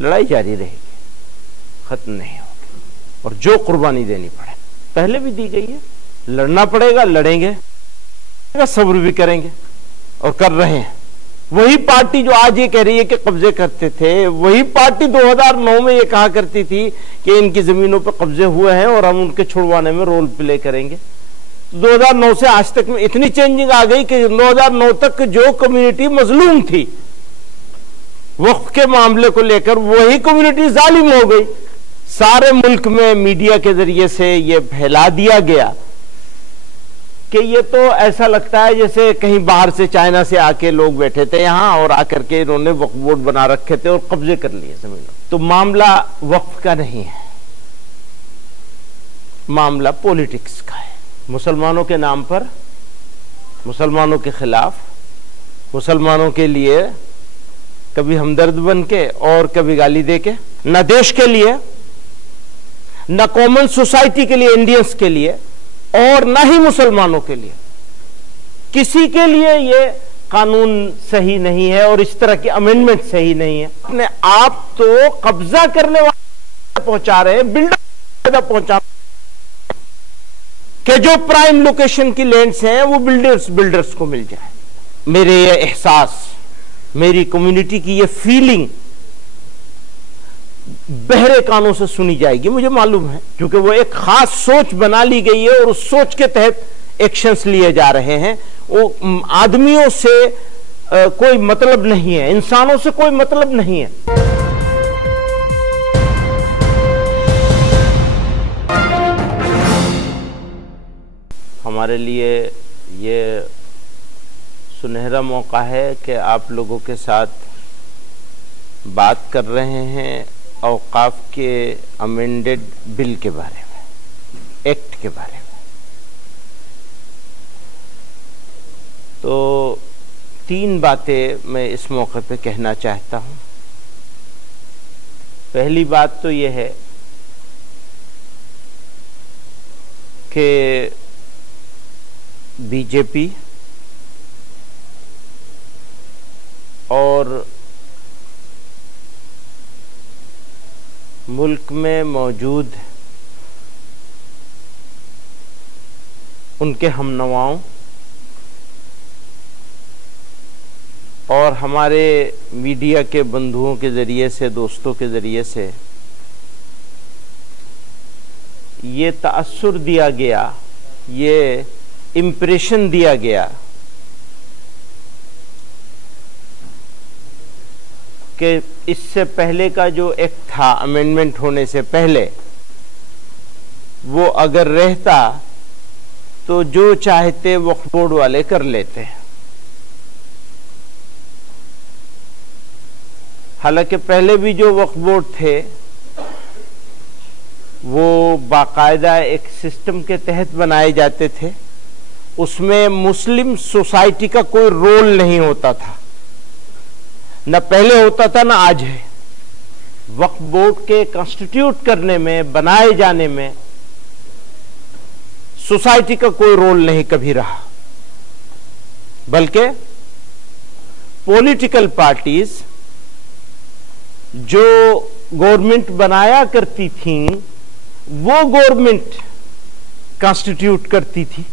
लड़ाई जारी रहेगी, खत्म नहीं होगी। और जो कुर्बानी देनी पड़े पहले भी दी गई है, लड़ना पड़ेगा, लड़ेंगे, सब्र भी करेंगे और कर रहे हैं। वही पार्टी जो आज ये कह रही है कि कब्जे करते थे, वही पार्टी 2009 में ये कहा करती थी कि इनकी जमीनों पर कब्जे हुए हैं और हम उनके छुड़वाने में रोल प्ले करेंगे। 2009 से आज तक में इतनी चेंजिंग आ गई कि 2009 तक जो कम्युनिटी मजलूम थी वक्फ के मामले को लेकर, वही कम्युनिटी जालिम हो गई। सारे मुल्क में मीडिया के जरिए से ये फैला दिया गया कि ये तो ऐसा लगता है जैसे कहीं बाहर से, चाइना से आके लोग बैठे थे यहां और आकर के इन्होंने वक्फ बोर्ड बना रखे थे और कब्जे कर लिए जमीनों। तो मामला वक्फ का नहीं है, मामला पॉलिटिक्स का है। मुसलमानों के नाम पर, मुसलमानों के खिलाफ, मुसलमानों के लिए कभी हमदर्द बन के और कभी गाली दे के, न देश के लिए, न कॉमन सोसाइटी के लिए, इंडियंस के लिए, और न ही मुसलमानों के लिए। किसी के लिए ये कानून सही नहीं है और इस तरह की अमेंडमेंट सही नहीं है। अपने आप तो कब्जा करने वाले पहुंचा रहे हैं, बिल्डर पहुंचा कि जो प्राइम लोकेशन की लैंड्स हैं वो बिल्डर्स को मिल जाए। मेरे ये एहसास, मेरी कम्युनिटी की ये फीलिंग बहरे कानों से सुनी जाएगी, मुझे मालूम है, क्योंकि वो एक खास सोच बना ली गई है और उस सोच के तहत एक्शंस लिए जा रहे हैं। वो आदमियों से कोई मतलब नहीं है, इंसानों से कोई मतलब नहीं है। हमारे लिए ये सुनहरा मौका है कि आप लोगों के साथ बात कर रहे हैं औकाफ के अमेंडेड बिल के बारे में, एक्ट के बारे में। तो 3 बातें मैं इस मौके पे कहना चाहता हूं। पहली बात तो यह है कि बीजेपी और मुल्क में मौजूद उनके हमनवाओं और हमारे मीडिया के बंधुओं के जरिए से, दोस्तों के जरिए से ये तासुर दिया गया, ये इम्प्रेशन दिया गया कि इससे पहले का जो एक्ट था, अमेंडमेंट होने से पहले, वो अगर रहता तो जो चाहते वक्फ बोर्ड वाले कर लेते। हालांकि पहले भी जो वक्फ बोर्ड थे वो बाकायदा एक सिस्टम के तहत बनाए जाते थे, उसमें मुस्लिम सोसाइटी का कोई रोल नहीं होता था, न पहले होता था न आज है। वक्फ बोर्ड के कॉन्स्टिट्यूट करने में, बनाए जाने में सोसाइटी का कोई रोल नहीं कभी रहा, बल्कि पॉलिटिकल पार्टीज जो गवर्नमेंट बनाया करती थीं वो गवर्नमेंट कॉन्स्टिट्यूट करती थी।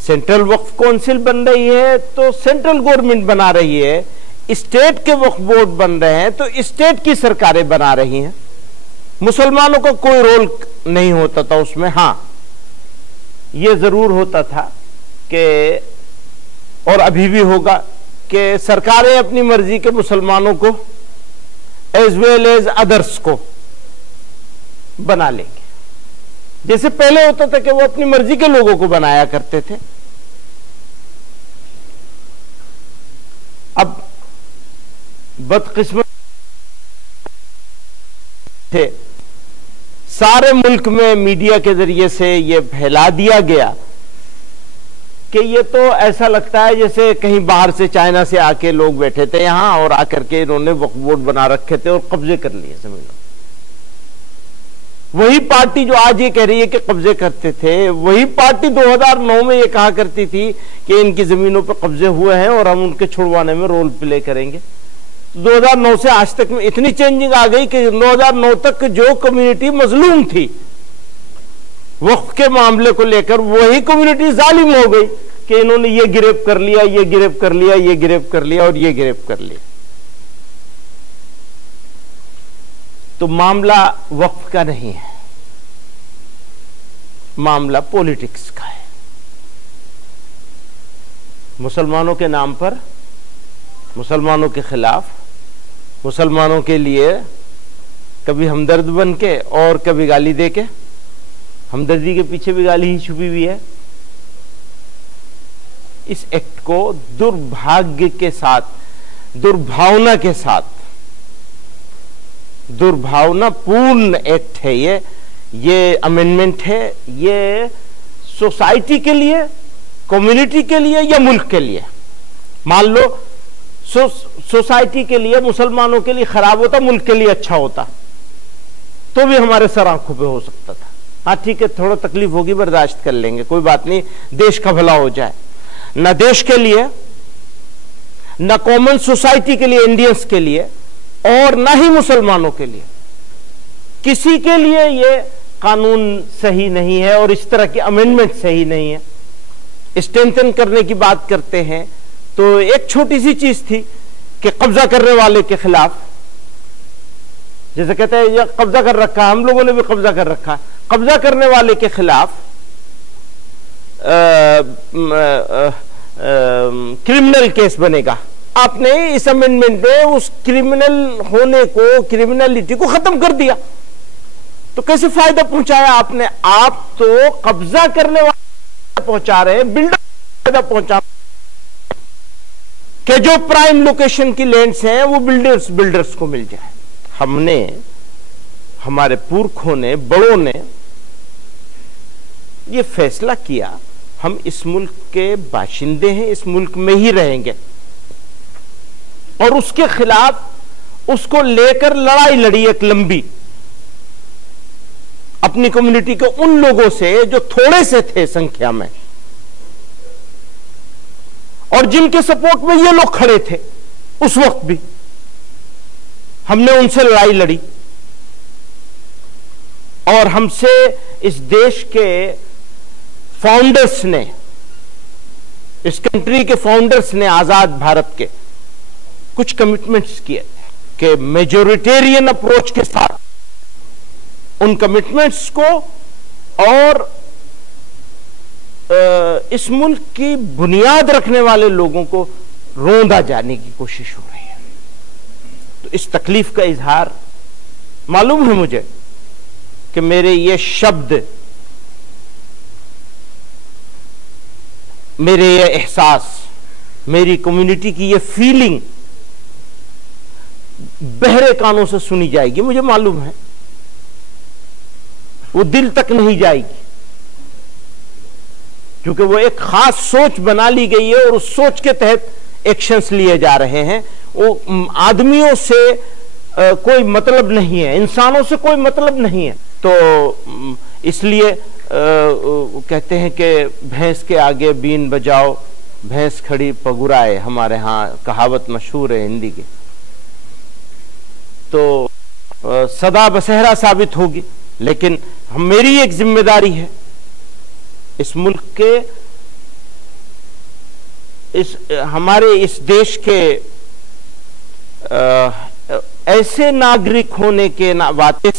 सेंट्रल वक्फ काउंसिल बन रही है तो सेंट्रल गवर्नमेंट बना रही है, स्टेट के वक्फ बोर्ड बन रहे हैं तो स्टेट की सरकारें बना रही हैं। मुसलमानों का कोई रोल नहीं होता था उसमें। हां, यह जरूर होता था कि, और अभी भी होगा, कि सरकारें अपनी मर्जी के मुसलमानों को एज वेल एज अदर्स को बना लेंगे, जैसे पहले होता था कि वो अपनी मर्जी के लोगों को बनाया करते थे। अब बदकिस्मत थे, सारे मुल्क में मीडिया के जरिए से ये फैला दिया गया कि ये तो ऐसा लगता है जैसे कहीं बाहर से, चाइना से आके लोग बैठे थे यहां और आकर के इन्होंने वक्फ बोर्ड बना रखे थे और कब्जे कर लिए जमीनों। वही पार्टी जो आज ये कह रही है कि कब्जे करते थे, वही पार्टी 2009 में ये कहा करती थी कि इनकी जमीनों पर कब्जे हुए हैं और हम उनके छुड़वाने में रोल प्ले करेंगे। 2009 से आज तक में इतनी चेंजिंग आ गई कि 2009 तक जो कम्युनिटी मजलूम थी वक्फ के मामले को लेकर, वही कम्युनिटी जालिम हो गई कि इन्होंने ये गिरफ्त कर लिया, ये गिरफ्त कर लिया, ये गिरफ्त कर लिया और ये गिरफ्त कर लिया। तो मामला वक्फ का नहीं है, मामला पॉलिटिक्स का है। मुसलमानों के नाम पर, मुसलमानों के खिलाफ, मुसलमानों के लिए कभी हमदर्द बन के और कभी गाली दे के, हमदर्दी के पीछे भी गाली ही छुपी हुई है। इस एक्ट को दुर्भाग्य के साथ, दुर्भावना के साथ, दुर्भावनापूर्ण एक्ट है ये अमेंडमेंट है। ये सोसाइटी के लिए, कम्युनिटी के लिए या मुल्क के लिए, मान लो सोसाइटी के लिए, मुसलमानों के लिए खराब होता, मुल्क के लिए अच्छा होता तो भी हमारे सर आंखों पे हो सकता था। हाँ ठीक है, थोड़ा तकलीफ होगी, बर्दाश्त कर लेंगे, कोई बात नहीं, देश का भला हो जाए। न देश के लिए, न कॉमन सोसाइटी के लिए, इंडियंस के लिए, और न ही मुसलमानों के लिए, किसी के लिए ये कानून सही नहीं है और इस तरह के अमेंडमेंट सही नहीं है। स्ट्रेंथन करने की बात करते हैं तो एक छोटी सी चीज थी कि कब्जा करने वाले के खिलाफ, जैसे कहते हैं ये कब्जा कर रखा, हम लोगों ने भी कब्जा कर रखा, कब्जा करने वाले के खिलाफ क्रिमिनल केस बनेगा। आपने इस अमेंडमेंट में उस क्रिमिनल होने को, क्रिमिनलिटी को खत्म कर दिया। तो कैसे फायदा पहुंचाया आपने? आप तो कब्जा करने वाले पहुंचा रहे हैं, बिल्डर फायदा पहुंचा कि जो प्राइम लोकेशन की लैंड्स हैं वो बिल्डर्स को मिल जाए। हमने, हमारे पुरखों ने, बड़ों ने ये फैसला किया, हम इस मुल्क के बाशिंदे हैं, इस मुल्क में ही रहेंगे, और उसके खिलाफ, उसको लेकर लड़ाई लड़ी एक लंबी, अपनी कम्युनिटी के उन लोगों से जो थोड़े से थे संख्या में और जिनके सपोर्ट में ये लोग खड़े थे उस वक्त भी, हमने उनसे लड़ाई लड़ी। और हमसे इस देश के फाउंडर्स ने, इस कंट्री के फाउंडर्स ने, आजाद भारत के, कुछ कमिटमेंट्स किए कि मेजोरिटेरियन अप्रोच के साथ उन कमिटमेंट्स को और इस मुल्क की बुनियाद रखने वाले लोगों को रोंदा जाने की कोशिश हो रही है। तो इस तकलीफ का इजहार, मालूम है मुझे कि मेरे ये शब्द, मेरे ये एहसास, मेरी कम्युनिटी की ये फीलिंग बहरे कानों से सुनी जाएगी, मुझे मालूम है, वो दिल तक नहीं जाएगी, क्योंकि वो एक खास सोच बना ली गई है और उस सोच के तहत एक्शंस लिए जा रहे हैं। वो आदमियों से कोई मतलब नहीं है, इंसानों से कोई मतलब नहीं है। तो इसलिए कहते हैं कि भैंस के आगे बीन बजाओ, भैंस खड़ी पगुराए, हमारे यहाँ कहावत मशहूर है हिंदी की। तो सदा बसेहरा साबित होगी, लेकिन मेरी एक जिम्मेदारी है इस मुल्क के, हमारे इस देश के ऐसे नागरिक होने के वादे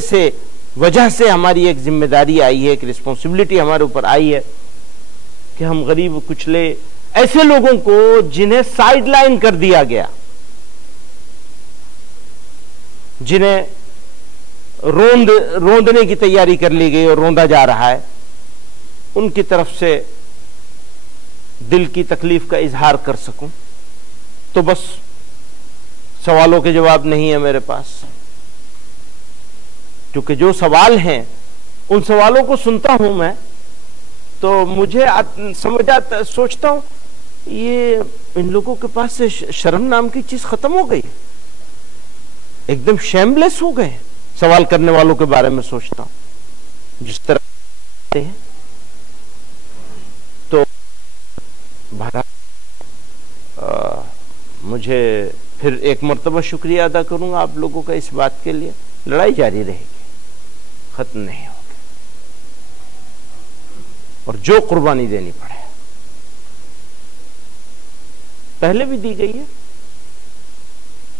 से वजह से हमारी एक जिम्मेदारी आई है, एक रिस्पॉन्सिबिलिटी हमारे ऊपर आई है कि हम गरीब कुचले ऐसे लोगों को जिन्हें साइडलाइन कर दिया गया, जिन्हें रोंदने की तैयारी कर ली गई और रोंदा जा रहा है, उनकी तरफ से दिल की तकलीफ का इजहार कर सकूं। तो बस सवालों के जवाब नहीं है मेरे पास, क्योंकि जो सवाल हैं उन सवालों को सुनता हूं मैं तो मुझे समझ आता, सोचता हूं ये इन लोगों के पास से शर्म नाम की चीज खत्म हो गई, एकदम शेमलेस हो गए सवाल करने वालों के बारे में सोचता हूं जिस तरह हैं। तो भारत मुझे फिर एक मर्तबा शुक्रिया अदा करूंगा आप लोगों का इस बात के लिए। लड़ाई जारी रहेगी, खत्म नहीं होगी। और जो कुर्बानी देनी पड़े, पहले भी दी गई है,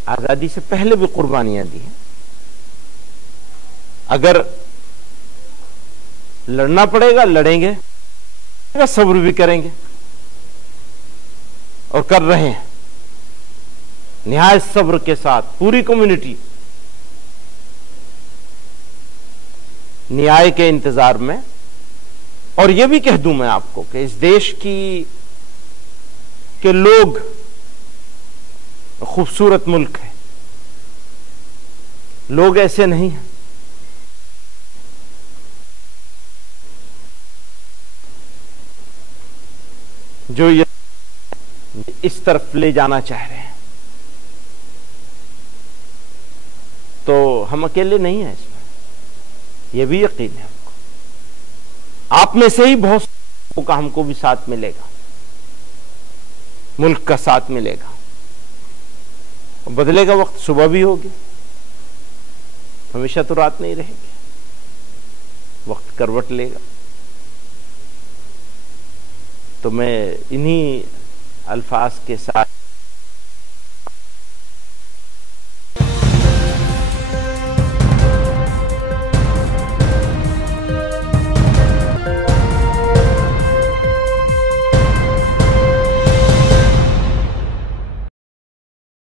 आजादी से पहले भी कुर्बानियां दी हैं। अगर लड़ना पड़ेगा लड़ेंगे, सब्र भी करेंगे और कर रहे हैं निहायत सब्र के साथ। पूरी कम्युनिटी न्याय के इंतजार में। और यह भी कह दूं मैं आपको कि इस देश के लोग खूबसूरत मुल्क है, लोग ऐसे नहीं हैं। जो ये इस तरफ ले जाना चाह रहे हैं, तो हम अकेले नहीं हैं इसमें, यह भी यकीन है हमको। आप में से ही बहुत का हमको भी साथ मिलेगा, मुल्क का साथ मिलेगा। बदलेगा वक्त, सुबह भी होगी, हमेशा तो रात नहीं रहेगी, वक्त करवट लेगा। तो मैं इन्हीं अल्फाज के साथ